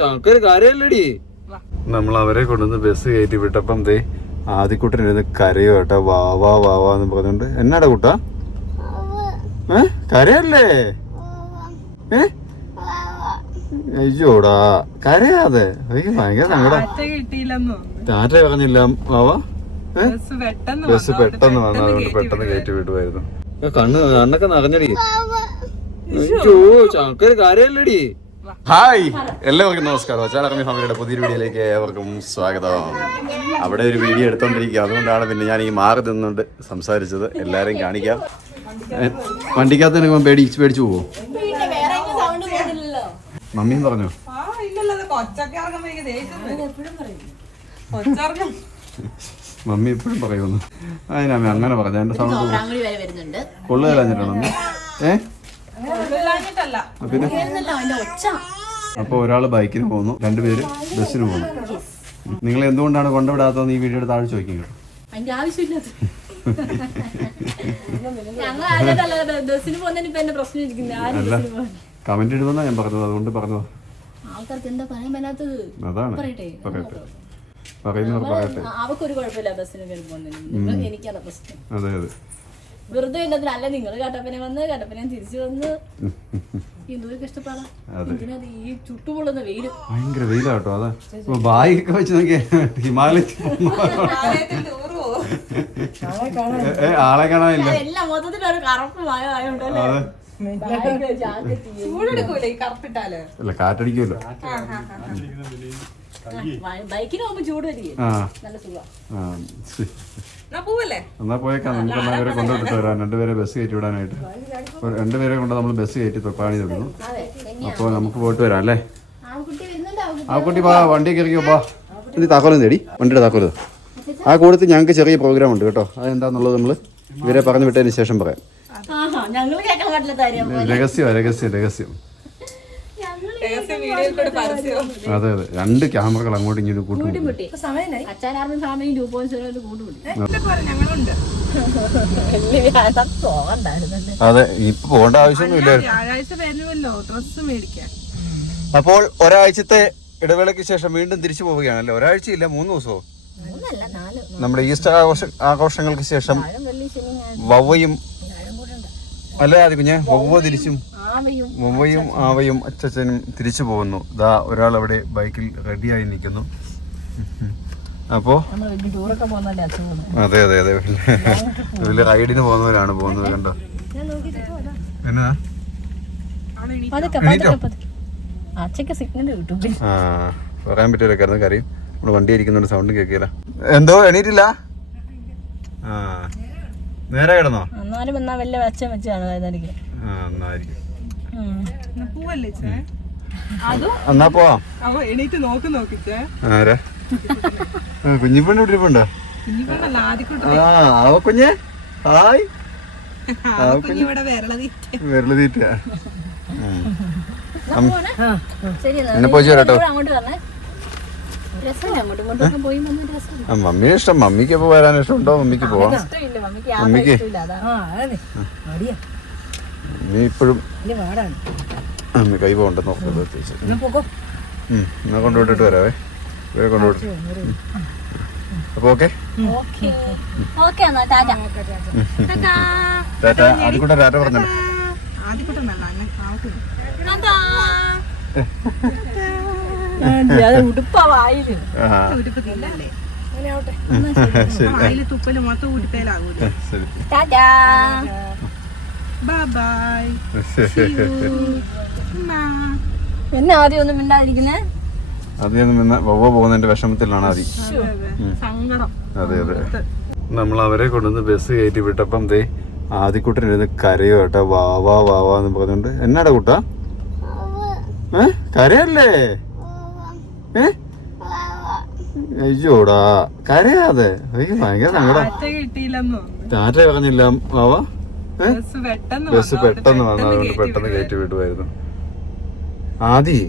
ചാക്കര് കാര്യല്ലടി. നമ്മൾ അവരെ കൊണ്ടുവന്ന് ബസ് കയറ്റി വിട്ടപ്പം ദേ ആദ്യക്കുട്ടനിരുന്ന് കരയോ കേട്ടോ. വാ വാ വാ വാ എന്ന് പറഞ്ഞോണ്ട് എന്നാടാ കുട്ടാ? ഏ? കരയല്ലേ? ഏ? അയ്യോടാ കരയാതെ. അയ്യോ ഭയങ്കര സങ്കടം. ടാറ്റ പറഞ്ഞില്ല. വാവാ ബസ് പെട്ടെന്ന് ബസ് വന്നു. പെട്ടെന്ന് കയറ്റി വിടുമായിരുന്നു കണ്ണ് കണ്ണൊക്കെ നിറഞ്ഞടി. ചാക്കര് കാര്യല്ലടി ഹായ് എല്ലാവർക്കും നമസ്കാരം. അച്ചാടക്കമ്മി ഫാമിലിയുടെ പുതിയൊരു വീഡിയോയിലേക്ക് ഏവർക്കും സ്വാഗതം. അവിടെ ഒരു വീഡിയോ എടുത്തോണ്ടിരിക്കുക. അതുകൊണ്ടാണ് പിന്നെ ഞാൻ ഈ മാറി നിന്നുകൊണ്ട് സംസാരിച്ചത്. എല്ലാരെയും കാണിക്കാം. വണ്ടിക്കകത്ത് നിൽക്കുമ്പോൾ പേടി പേടിച്ചു പോവോ? മമ്മിയും പറഞ്ഞു? മമ്മി എപ്പോഴും പറയുന്നു. അതിനാ അങ്ങനെ പറഞ്ഞു എന്റെ സൗണ്ട് തോപ്രാങ്കുടി വരെ പിന്നെ? അപ്പോൾ ഒരാൾ ബൈക്കിന് പോകുന്നു രണ്ടുപേര് ബസ്സിന് പോകുന്നു. നിങ്ങൾ എന്തുകൊണ്ടാണ് കൊണ്ടുവിടാത്തതെന്ന് ഈ വീഡിയോയുടെ താഴെ ചോദിക്കും കേട്ടോ. അതിന്റെ ആവശ്യമില്ലാത്ത ഞങ്ങൾ ആദ്യമായിട്ടല്ല ബസ്സിന് പോകുന്നതിന് ഇപ്പൊ എന്റെ പ്രശ്നം ഇരിക്കുന്നത് കമന്റ് ഇടുമെന്നാ ഞാൻ പറഞ്ഞത് അതുകൊണ്ട് പറഞ്ഞത്. ആൾക്കാർക്ക് എന്താ പറയാൻ പറ്റാത്തത്? അതാണ് പറയട്ടെ പറയട്ടെ. പറയുന്നവർ പറയട്ടെ. അവർക്കൊരു കുഴപ്പമില്ല ബസ്സിന് പോകുന്നതിന്. പ്രശ്നം. അതെ അതെ. വെറുതെ അല്ല നിങ്ങൾ കട്ടപ്പന വന്ന് കട്ടപ്പന തിരിച്ചു വന്ന് എന്തോരം കഷ്ടപ്പാടാ അതെ. എന്തിനാ ഈ ചുട്ടുപൊള്ളുന്ന വെയിലും ഭയങ്കര വെയിലാട്ടോ അതാ ഇപ്പൊ ബാഗൊക്കെ വെച്ച് നോക്കിയേ ഹിമാലയത്തിൽ ആളെ കാണാനില്ല എല്ലാം മൊത്തത്തിൽ ഒരു കറുപ്പ് മഴ ആയോണ്ടല്ലേ അല്ല കാറ്റടിക്കുമല്ലോ ബൈക്കിന് പോകുമ്പോ ചൂട് വരികയും നല്ല സുഖം. എന്നാ പോയേക്കാം. നമുക്ക് എന്നാ ഇവരെ കൊണ്ടുവിട്ടിട്ട് തരാം രണ്ടുപേരെ ബസ് കയറ്റി വിടാനായിട്ട്. രണ്ടുപേരെ കൊണ്ട് നമ്മൾ ബസ് കയറ്റി തൊപ്പാണി തരുന്നു അതെ അപ്പോൾ നമുക്ക് പോയിട്ട് വരാം അല്ലേ? ആ കുട്ടി വാ വണ്ടി കയറിക്കോ വാ. ഇത് താക്കോലും തേടി. വണ്ടിയുടെ താക്കോൽ ആ കൂടത്തിൽ ഞങ്ങൾക്ക് ചെറിയ പ്രോഗ്രാം ഉണ്ട് കേട്ടോ. അതെന്താന്നുള്ളത് നമ്മൾ ഇവരെ പറഞ്ഞു വിട്ടതിന് ശേഷം പറയാം. രഹസ്യം രഹസ്യം രഹസ്യം രഹസ്യ വീഡിയോയിൽ കൂടെ പരസ്യം അതെ അതെ. രണ്ട് ക്യാമറകൾ അങ്ങോട്ടും ഇങ്ങോട്ടും കൂട്ടും കൂട്ടുമുട്ടി. അച്ഛനാർമി ഫാമിലി ടൂ പോയിന്റ് കൂട്ടുമുട്ടി. അതെ ഇപ്പൊ പോകേണ്ട ആവശ്യമൊന്നുമില്ല അപ്പോൾ ഒരാഴ്ചത്തെ ഇടവേളയ്ക്ക് ശേഷം വീണ്ടും തിരിച്ചു പോവുകയാണല്ലേ? ഒരാഴ്ചയില്ല മൂന്ന് ദിവസമോ? മൂന്നല്ല നാല്. നമ്മുടെ ഈസ്റ്റർ ആഘോഷ ആഘോഷങ്ങൾക്ക് ശേഷം വവ്വയും അല്ലേ അത് കുഞ്ഞെ? വവ്വ തിരിച്ചും വവ്വയും ആവയും അച്ഛനും തിരിച്ചു പോകുന്നു. ദാ ഒരാൾ അവിടെ ബൈക്കിൽ റെഡിയായി നിൽക്കുന്നു അപ്പോ അതെ അതെ അതെ. വലിയ റൈഡിന് പോകുന്നവരാണ് പോകുന്നത് കണ്ടോ? എന്നാ? പറയാൻ പറ്റില്ല കാരണം കാര്യം. നമ്മൾ വണ്ടി ഇരിക്കുന്നുണ്ട് സൗണ്ട് കേൾക്കില്ല. എന്തോ എണീറ്റില്ല? ആ നേരെ കിടന്നോ? എന്നാലും എന്നാ വലിയ അച്ഛൻ വെച്ചാണ് അതായിരിക്കും. ആ എന്നായിരിക്കും. എന്നാ പോവല്ലേ ചേ? അതും എന്നാ പോവാം അവ എണീറ്റ് നോക്ക് നോക്കിച്ചേ ആരാ? ആ, ആവ കുഞ്ഞെ. ഹായ്. വിരൽ തീറ്റ. എന്നാ. പോയി മമ്മിയെ ഇഷ്ടം. മമ്മിക്ക് ഇപ്പൊ വരാൻ ഇഷ്ടമുണ്ടോ? മമ്മിക്ക് പോവാം. ഇഷ്ടമില്ല മമ്മിക്ക് നീ ഇപ്പോഴും കൈ പോകണ്ടെന്ന് നോക്കുന്നത് എന്നാ കൊണ്ടുവിട്ടിട്ട് വരാവേ. ഇവരെ കൊണ്ടുവിട്ടു അപ്പൊ ഓക്കെ. ടാറ്റ. ടാറ്റ. ടാറ്റ. ആദ്യക്കൂട്ടം ആ. ഉരുപ്പത്തില്ലല്ലേ ശരി. എന്നെ ആദ്യം ഒന്നും മിണ്ടാതിരിക്കുന്നേ? ആദ്യം ഞാൻ നിന്ന വവ്വ പോകുന്നതിന്റെ വിഷമത്തിലാണ് ആദ്യം അതെ അതെ. നമ്മൾ അവരെ കൊണ്ടുവന്ന് ബസ് കയറ്റി വിട്ടപ്പം ദേ ആദ്യക്കുട്ടനിരുന്ന് കരയോ കേട്ടോ. വാ വാ വാ വാ എന്ന് പറഞ്ഞോണ്ട്. എന്നാട കുട്ടാ? ഏ? കരയല്ലേ? ഏ? അയ്യോടാ. കരയാതെ. അയ്യോ ഭയങ്കര സങ്കടം. ടാറ്റ പറഞ്ഞില്ല. വാവാ ബസ് പെട്ടെന്ന് വന്നു. അതുകൊണ്ട് പെട്ടെന്ന് കയറ്റി വിടുമായിരുന്നു ആദി.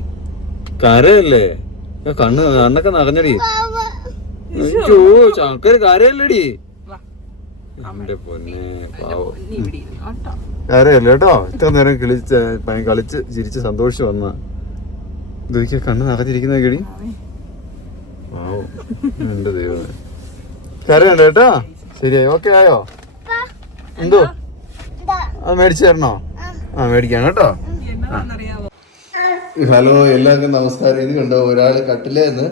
കരയല്ലേ? കണ്ണ് കണ്ണൊക്കെ നിറഞ്ഞടി. അയ്യോ ചാക്കര് കരയല്ലടി. എന്റെ പൊന്നെ പാവോ. ഇരുന്നു കേട്ടോ. ഇത്ര നേരം കിളിച്ച് കളിച്ച് ചിരിച്ച് സന്തോഷിച്ച് വന്ന. ഇതൊക്കെ കണ്ണ് നിറഞ്ഞിരിക്കുന്ന കേടി. പാവോ എന്റെ ദൈവമേ. കരയണ്ട കേട്ടോ? ശരിയായി. ഓക്കെ ആയോ? എന്തോ? അത് മേടിച്ചു തരണോ? ആ മേടിക്കാം കേട്ടോ. ഹലോ എല്ലാവർക്കും നമസ്കാരം. ഇത് കണ്ടോ ഒരാൾ കട്ടിലേന്ന്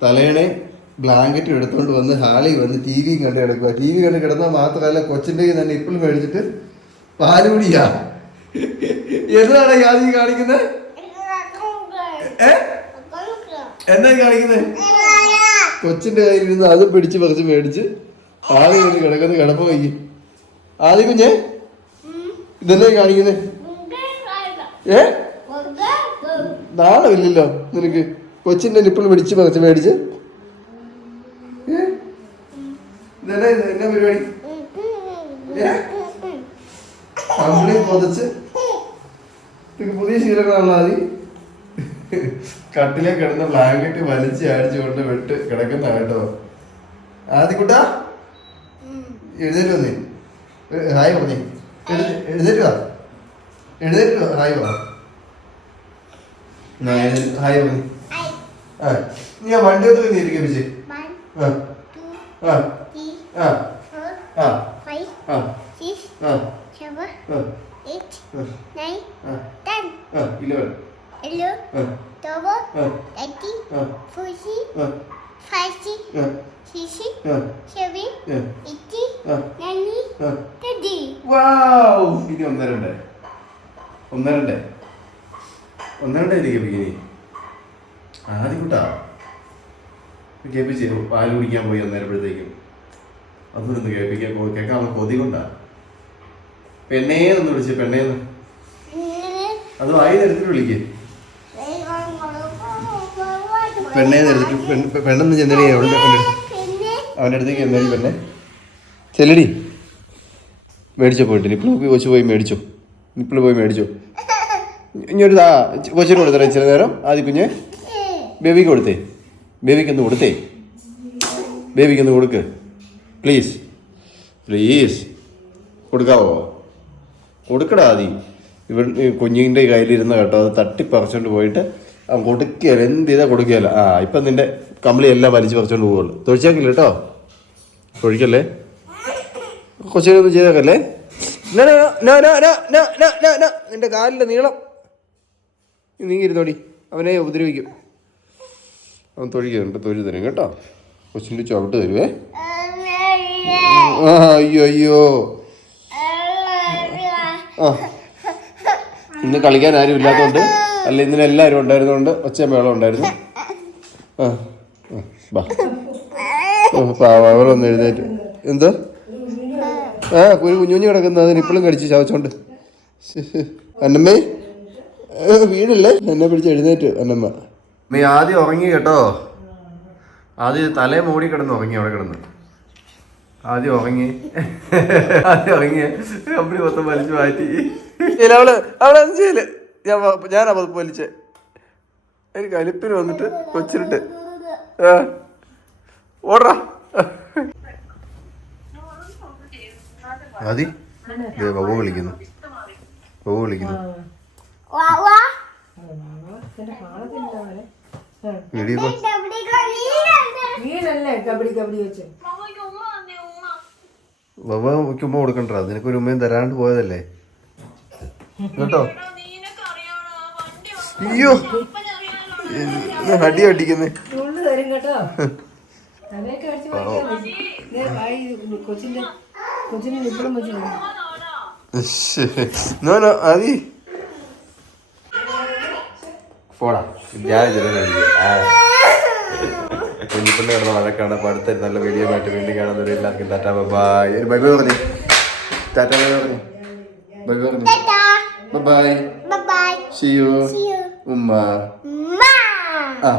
തലേണെ ബ്ലാങ്കറ്റ് എടുത്തുകൊണ്ട് വന്ന് ഹാളിൽ വന്ന് ടി വിയും കണ്ട് കിടക്കുക ടി വി കണ്ട് കിടന്നാൽ മാത്രമല്ല കൊച്ചിന്റെ കയ്യിൽ തന്നെ ഇപ്പോഴും മേടിച്ചിട്ട് പാലുകൂടിയാ എന്താണ് യാതി കാണിക്കുന്നത് എന്താ കാണിക്കുന്നത് കൊച്ചിന്റെ കയ്യിൽ ഇരുന്ന് അതും പിടിച്ച് പറിച്ച് മേടിച്ച് ആദ്യം കിടക്കുന്ന കിടപ്പ് വയ്ക്കും ആദ്യം കുഞ്ഞെ? ഇതല്ലേ കാണിക്കുന്നത് ഏ? നാണമില്ലല്ലോ നിനക്ക്. കൊച്ചിന്റെ നിപ്പിൾ പിടിച്ച് പറിച്ച് മേടിച്ച്. എന്നാ പരിപാടി? കമ്പിളി പൊതച്ച്. പുതിയ ശീലങ്ങളാണല്ലോ മതി കട്ടിലെ കിടന്ന ബ്ലാങ്കറ്റ് വലിച്ച് അടിച്ചു കൊണ്ട് വിട്ട് കിടക്കുന്ന കേട്ടോ. ആദ്യക്കുട്ടാ വന്നേ. ഏ, ഹായ് പറഞ്ഞേ. എഴുന്നേറ്റ് വാ എഴുന്നേറ്റ് വാ ഹായ് വാ ഞാൻ എഴുന്നേറ്റ് ഹായ് വാ ആ ഞാൻ വണ്ടി ഒന്ന് നീ ഇരിക്കും വിജയ് ആ ആ ആ ആ ആ ആ ആ eight, uh, nine, uh, ten, uh, eleven, eleven, uh, double, uh, thirty, uh, forty, uh, fifty, uh, sixty, uh, seventy, uh, eighty, uh, ninety, uh, ഇനി ഒന്നരണ്ടേ ഒന്നരണ്ടേ ഒന്നരണ്ടേ ഇരിക്കും ഇനി ആദ്യം കൂട്ടാ കേൾപ്പിച്ച് പാൽ കുടിക്കാൻ പോയി ഒന്നരപ്പോഴത്തേക്കും അതൊന്ന് കേൾപ്പിക്കാൻ പോയി കേൾക്കാൻ കൊതി കൊണ്ടാ. പെണ്ണേന്ന് വിളിച്ച് പെണ്ണേന്ന് അത് വായി എടുത്തിട്ട് വിളിക്ക്. പെണ്ണ് പെണ്ണെന്ന് ചെന്നടി അവളുടെ അവന്റെ അടുത്തേക്ക് ചെന്നടി പെണ്ണേ. ചെല്ലടി. മേടിച്ചോ പോയിട്ട്. നിപ്പിൾ കൊച്ചു പോയി മേടിച്ചോ. നിപ്പിൾ പോയി മേടിച്ചോ. ഇനിയൊരു താ കൊച്ചിന് കൊടുത്തേ ഇച്ചിരി നേരം. ആദ്യ കുഞ്ഞ് ബേബിക്ക് കൊടുത്തേ. ബേബിക്കൊന്ന് കൊടുത്തേ. ബേബിക്കൊന്ന് കൊടുക്ക്. പ്ലീസ്. പ്ലീസ്. കൊടുക്കാവോ? കൊടുക്കടാ ആദ്യം ഇവൻ ഈ കുഞ്ഞിന്റെ കയ്യിലിരുന്ന് കേട്ടോ അത് തട്ടിപ്പറിച്ചോണ്ട് പോയിട്ട് കൊടുക്കുകയല്ല എന്ത് ചെയ്താൽ കൊടുക്കുകയല്ല ആ ഇപ്പം നിന്റെ കമ്പിളി എല്ലാം വലിച്ച് പറിച്ചോണ്ട് പോവുള്ളൂ. തൊഴിച്ചേക്കില്ല കേട്ടോ? തൊഴിക്കല്ലേ? കൊച്ചിനെ ചെയ്തേക്കല്ലേ? നിന്റെ കാലിന്റെ നീളം. നീങ്ങിരുന്നോടി അവനെ ഉപദ്രവിക്കും. അവൻ തൊഴിക്കുന്നുണ്ട് തൊഴിൽ തരും കേട്ടോ. കൊച്ചിന്റെ ചവിട്ട് തരുവേ. ആ അയ്യോ അയ്യോ. ആ. ഇന്ന് കളിക്കാൻ ആരും ഇല്ലാത്തതുകൊണ്ട് അല്ല ഇന്നലെ എല്ലാവരും ഉണ്ടായിരുന്നതുകൊണ്ട് ഒച്ച മേള ഉണ്ടായിരുന്നു. ആ ബാ. പാവ അവരൊന്ന് എഴുന്നേറ്റ്. എന്തോ? ആ കുരു കുഞ്ഞുഞ്ഞു കിടക്കുന്ന. അതിന് ഇപ്പോഴും കടിച്ച് ചവച്ചോണ്ട്. അന്നമ്മേ. വീടില്ലേ? എന്നെ പിടിച്ച് എഴുന്നേറ്റ് അന്നമ്മ. നീ ആദ്യം ഉറങ്ങി കേട്ടോ. ആദ്യം തലേ മൂടി കിടന്ന് ഉറങ്ങി അവിടെ കിടന്ന്. ആദ്യം ഉറങ്ങി. ആദ്യം ഉറങ്ങി. കമ്പനി മൊത്തം വലിച്ചു മാറ്റി. അവൾ അവളെ ചെയ്യില്ല ഞാൻ ഞാനാ വലിച്ചേ. എനിക്ക് അലിപ്പിന് വന്നിട്ട് കൊച്ചിട്ട് ആ. ഓടാ. ആദി ബബു വിളിക്കുന്നു. ബബു വിളിക്കുന്നു. ബബുക്ക് ഉമ്മ കൊടുക്കണ്ട നിനക്ക് ഒരു ഉമ്മയും തരാണ്ട് പോയതല്ലേ? കേട്ടോ? അയ്യോ. അടി അടിക്കുന്നേ കേട്ടോ. കൊച്ചിന്റെ കൊച്ചിനെ no, Adi. No Ya, ya ഞാൻ ചെറിയ കുഞ്ഞിപ്പിള്ളി കിടന്ന വഴക്കാണ് അപ്പോൾ അടുത്ത നല്ല വീഡിയോ ആയിട്ട് വീണ്ടും കാണുന്നവർ എല്ലാവർക്കും ടാറ്റ ബൈ ഒരു ബൈ ബൈ പറഞ്ഞു ടാറ്റ ബൈ പറഞ്ഞു ബൈ ബൈ പറഞ്ഞു ബൈ ബൈ സി യു ഉമ്മ ആ